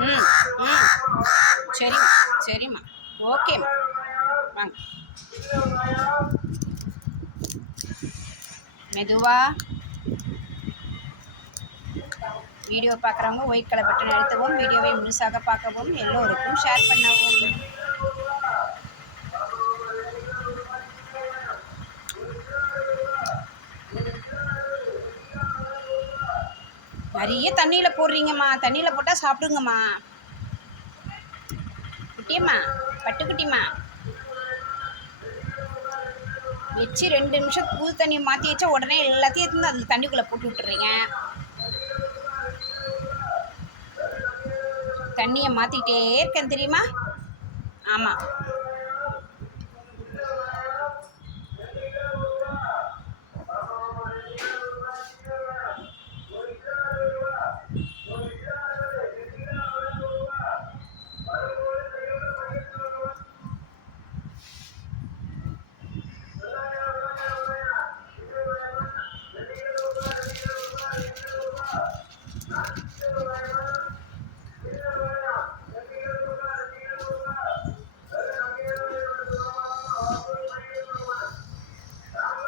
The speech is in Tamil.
ம் ம் சரிம்மா சரிம்மா. ஓகேம்மா வாங்க. மெதுவாக வீடியோ பார்க்குறவங்க ஒயிட் கலர் பட்டன் அழுத்தவும் வீடியோவை முழுசாக பார்க்கவும் எல்லோருக்கும் ஷேர் பண்ணவும். நிறைய தண்ணியில் போடுறீங்கம்மா. தண்ணியில் போட்டால் சாப்பிடுங்கம்மா. குட்டியம்மா பட்டுக்குட்டிம்மா வச்சு ரெண்டு நிமிஷம் புது தண்ணியை மாற்றி வச்சா உடனே எல்லாத்தையும் எடுத்து அதில் தண்ணிக்குள்ளே போட்டு விட்டுறீங்க. தண்ணியை மாற்றிக்கிட்டே இருக்கேன் தெரியுமா? ஆமாம்